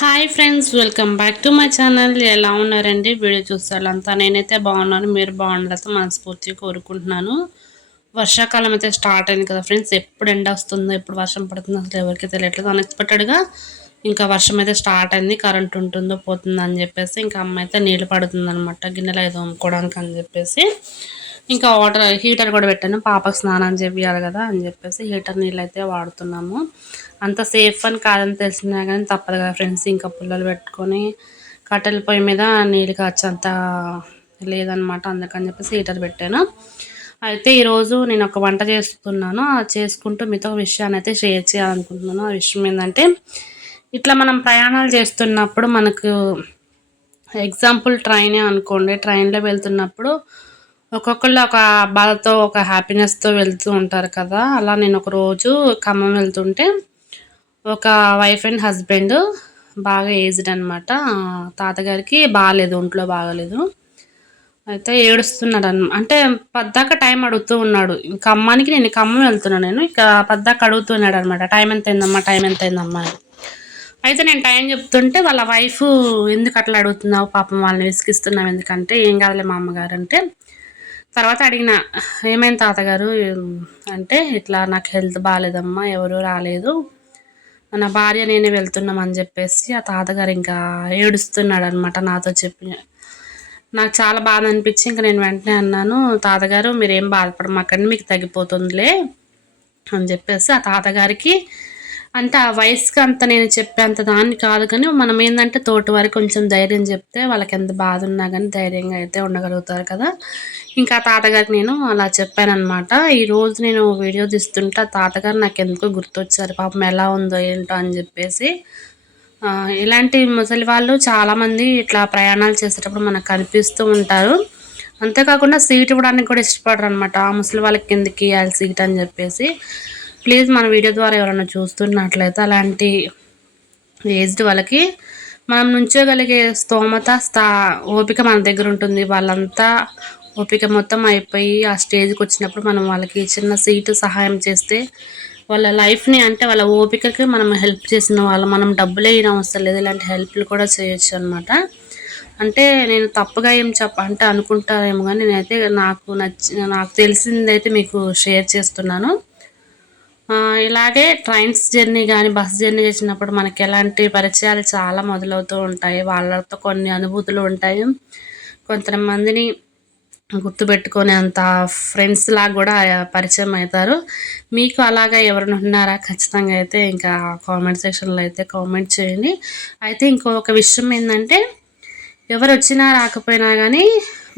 Hi friends welcome back to my channel ఎలా ఉన్నారండి? Video చూస్తారంతా నేనైతే బాగున్నాను. మీరు బాగుండాలని మనస్ఫూర్తిగా కోరుకుంటున్నాను. వర్షాకాలం అయితే స్టార్ట్ అయింది కదా ఫ్రెండ్స్ ఎప్పుడు ఎండ వస్తుందో ఎప్పుడు వర్షం పడుతుందో అసలు ఎవరికి తెలియట్లేదు. అన్ఎక్స్పెక్టెడ్గా ఇంకా వర్షం అయితే స్టార్ట్ అయింది. కరెంట్ ఉంటుందో పోతుందో అని చెప్పేసి ఇంకా అమ్మ అయితే నీళ్ళు పడుతుందనమాట గిన్నెలు అయితే అమ్ముకోవడానికి అని చెప్పేసి. ఇంకా వాటర్ హీటర్ కూడా పెట్టాను. పాపకు స్నానం చేయాలి కదా అని చెప్పేసి హీటర్ నీళ్ళు అయితే వాడుతున్నాము. అంత సేఫ్ అని కాదని తెలిసినా కానీ తప్పదు కదా ఫ్రెండ్స్. ఇంకా పుల్లలు పెట్టుకొని కట్టెల పొయ్యి మీద నీళ్ళు కాచంత లేదనమాట. అందుకని చెప్పేసి హీటర్ పెట్టాను. అయితే ఈరోజు నేను ఒక వంట చేస్తున్నాను. చేసుకుంటూ మీతో విషయాన్ని అయితే షేర్ చేయాలనుకుంటున్నాను. ఆ విషయం ఏంటంటే ఇట్లా మనం ప్రయాణాలు చేస్తున్నప్పుడు మనకు ఎగ్జాంపుల్ ట్రైనే అనుకోండి. ట్రైన్లో వెళ్తున్నప్పుడు ఒక్కొక్కళ్ళు ఒక బాధతో ఒక హ్యాపీనెస్తో వెళ్తూ ఉంటారు కదా. అలా నేను ఒక రోజు ఖమ్మం వెళ్తుంటే ఒక వైఫ్ అండ్ హస్బెండ్ బాగా ఏజ్డ్ అనమాట తాతగారికి బాగాలేదు ఒంట్లో బాగాలేదు. అయితే ఏడుస్తున్నాడు అన్న అంటే పద్దాక టైం అడుగుతూ ఉన్నాడు. ఇంకా అమ్మానికి నేను ఖమ్మం వెళ్తున్నాను నేను ఇక పద్దాక అడుగుతున్నాడు అనమాట టైం ఎంత అయిందమ్మా టైం ఎంత అయిందమ్మా అయితే నేను టైం చెప్తుంటే వాళ్ళ వైఫ్ ఎందుకు అట్లా అడుగుతున్నావు? పాపం వాళ్ళని విసిగిస్తున్నావు ఎందుకంటే? ఏం కాదులే మా అమ్మగారు అంటే తర్వాత అడిగిన ఏమైంది తాతగారు? అంటే ఇట్లా నాకు హెల్త్ బాగాలేదమ్మా ఎవరు రాలేదు. నా భార్య నేనే వెళ్తున్నాం అని చెప్పేసి ఆ తాతగారు ఇంకా ఏడుస్తున్నాడు అనమాట నాతో చెప్పి. నాకు చాలా బాధ అనిపించి ఇంకా నేను వెంటనే అన్నాను తాతగారు మీరేం బాధపడమాకండి మీకు తగ్గిపోతుందిలే అని చెప్పేసి ఆ తాతగారికి అంటే ఆ వయసుకి అంత నేను చెప్పేంత దాన్ని కాదు కానీ మనం ఏంటంటే తోటి వారికి కొంచెం ధైర్యం చెప్తే వాళ్ళకి ఎంత బాధ ఉన్నా కానీ ధైర్యంగా అయితే ఉండగలుగుతారు కదా. ఇంకా తాతగారికి నేను అలా చెప్పానమాట ఈరోజు నేను వీడియో తీస్తుంటే ఆ తాతగారు నాకు ఎందుకో గుర్తొచ్చారు. పాపం ఎలా ఉందో ఏంటో అని చెప్పేసి. ఇలాంటి ముసలి వాళ్ళు చాలామంది ఇట్లా ప్రయాణాలు చేసేటప్పుడు మనకు కనిపిస్తూ ఉంటారు. అంతేకాకుండా సీట్ ఇవ్వడానికి కూడా ఇష్టపడరు అనమాట ఆ ముసలి వాళ్ళకి కిందకి ఇవ్వాలి సీట్ అని చెప్పేసి. ప్లీజ్ మన వీడియో ద్వారా ఎవరైనా చూస్తున్నట్లయితే అలాంటి ఏజ్డ్ వాళ్ళకి మనం నుంచోగలిగే స్తోమత స్థా ఓపిక మన దగ్గర ఉంటుంది. వాళ్ళంతా ఓపిక మొత్తం అయిపోయి ఆ స్టేజ్కి వచ్చినప్పుడు మనం వాళ్ళకి చిన్న సీటు సహాయం చేస్తే వాళ్ళ లైఫ్ని అంటే వాళ్ళ ఓపికకి మనం హెల్ప్ చేసిన వాళ్ళు మనం డబ్బులే అయిన అవసరం లేదు. ఇలాంటి హెల్ప్లు కూడా చేయొచ్చు అనమాట అంటే నేను తప్పుగా ఏం చెప్ప అంటే అనుకుంటారేమో కానీ నేనైతే నాకు నచ్చి నాకు తెలిసిందైతే మీకు షేర్ చేస్తున్నాను. ఇలాగే ట్రైన్స్ జర్నీ కానీ బస్ జర్నీ చేసినప్పుడు మనకి ఎలాంటి పరిచయాలు చాలా మొదలవుతూ ఉంటాయి. వాళ్ళతో కొన్ని అనుభూతులు ఉంటాయి. కొంతమందిని గుర్తుపెట్టుకునే అంత ఫ్రెండ్స్ లాగా కూడా పరిచయం అవుతారు. మీకు అలాగా ఎవరైనా ఉన్నారా? ఖచ్చితంగా అయితే ఇంకా కామెంట్ సెక్షన్లో అయితే కామెంట్ చేయండి. అయితే ఇంకొక విషయం ఏంటంటే ఎవరు వచ్చినా రాకపోయినా కానీ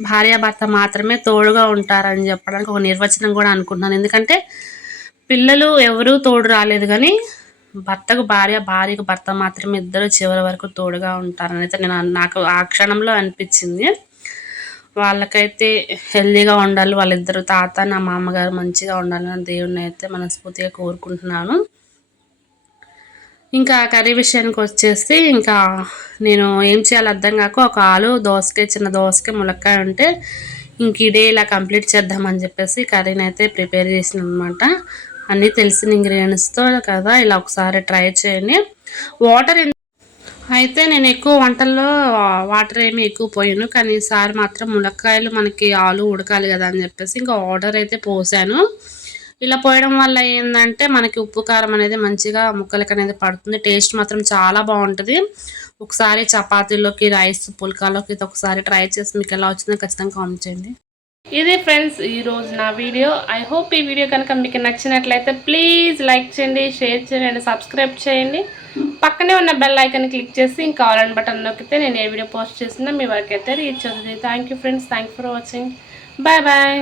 భార్యాభర్త మాత్రమే తోడుగా ఉంటారని చెప్పడానికి ఒక నిర్వచనం కూడా అనుకుంటున్నాను. ఎందుకంటే పిల్లలు ఎవరూ తోడు రాలేదు కానీ భర్తకు భార్య భార్యకు భర్త మాత్రమే ఇద్దరు చివరి వరకు తోడుగా ఉంటారని అయితే నేను నాకు ఆ క్షణంలో అనిపించింది. వాళ్ళకైతే హెల్దీగా ఉండాలి వాళ్ళిద్దరు తాత నా మామగారు మంచిగా ఉండాలని దేవుణ్ణి అయితే మనస్ఫూర్తిగా కోరుకుంటున్నాను. ఇంకా కర్రీ విషయానికి వచ్చేసి ఇంకా నేను ఏం చేయాలో అర్థం కాక ఒక ఆలు దోసకాయ చిన్న దోసకాయ ములక్కాయ ఉంటే ఇంక ఇదే ఇలా కంప్లీట్ చేద్దామని చెప్పేసి కర్రీని అయితే ప్రిపేర్ చేసిన అనమాట అన్నీ తెలిసిన ఇంగ్రీడియంట్స్తో కదా ఇలా ఒకసారి ట్రై చేయండి. వాటర్ అయితే నేను ఎక్కువ వంటల్లో వాటర్ ఏమి ఎక్కువ పోయాను. కానీ ఈసారి మాత్రం ములక్కాయలు మనకి ఆలు ఉడకాలి కదా అని చెప్పేసి ఇంకా ఆర్డర్ అయితే పోసాను. ఇలా పోయడం వల్ల ఏంటంటే మనకి ఉప్పు కారం అనేది మంచిగా ముక్కలకి అనేది పడుతుంది. టేస్ట్ మాత్రం చాలా బాగుంటుంది. ఒకసారి చపాతీలోకి రైస్ పుల్కాలోకి ఒకసారి ట్రై చేసి మీకు ఎలా వచ్చిందో ఖచ్చితంగా కామెంట్ చేయండి. ఇది ఫ్రెండ్స్ ఈరోజు నా వీడియో. ఐ హోప్ ఈ వీడియో కనుక మీకు నచ్చినట్లయితే ప్లీజ్ లైక్ చేయండి షేర్ చేయండి సబ్స్క్రైబ్ చేయండి. పక్కనే ఉన్న బెల్ ఐకన్ క్లిక్ చేసి ఇంకా ఆల్ బటన్ నొక్కితే నేను ఏ వీడియో పోస్ట్ చేసినా మీ వరకు అయితే రీచ్ అవుతుంది thank friends thank for watching bye bye